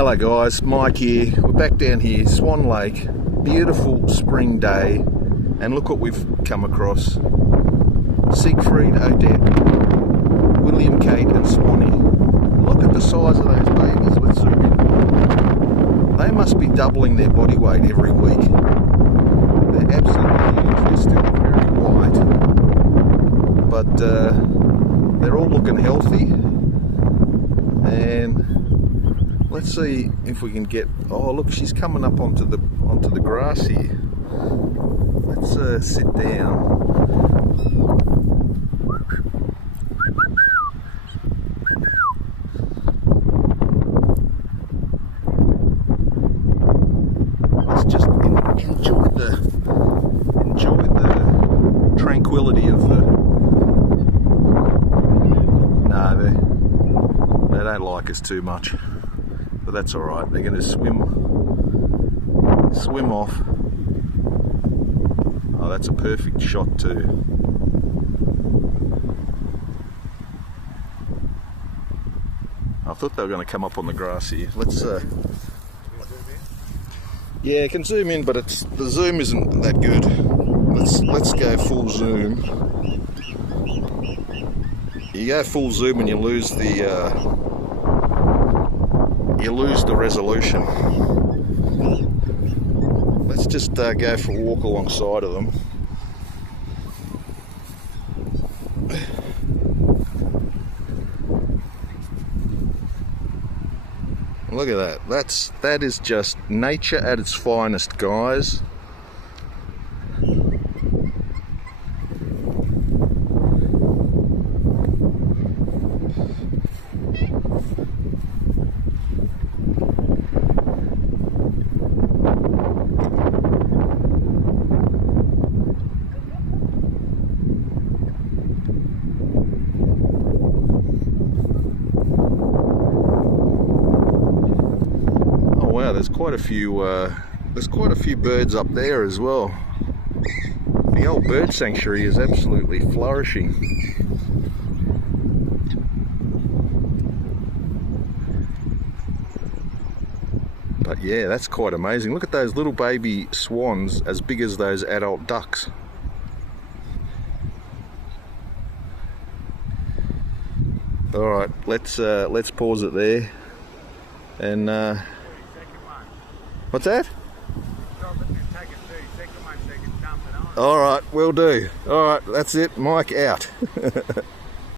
Hello guys, Mike here. We're back down here, Swan Lake. Beautiful spring day, and look what we've come across. Siegfried, Odette, William, Kate and Swanee. Look at the size of those babies. Let's zoom in. They must be doubling their body weight every week. They're absolutely huge. They're still very white, but they're all looking healthy. And let's see if we can get. Oh, look, she's coming up onto the grass here. Let's sit down. Let's just enjoy the tranquility of the. No, they don't like us too much. But that's all right. They're going to swim off. Oh, that's a perfect shot too. I thought they were going to come up on the grass here. Let's. Yeah, I can zoom in, but the zoom isn't that good. Let's go full zoom. You go full zoom and you lose the resolution. Let's just go for a walk alongside of them. Look at that. That is just nature at its finest, guys. Wow, there's quite a few birds up there as well. The old bird sanctuary is absolutely flourishing. But yeah, that's quite amazing. Look at those little baby swans as big as those adult ducks. All right, let's pause it there. And what's that? All right, will do. All right, that's it. Mike out.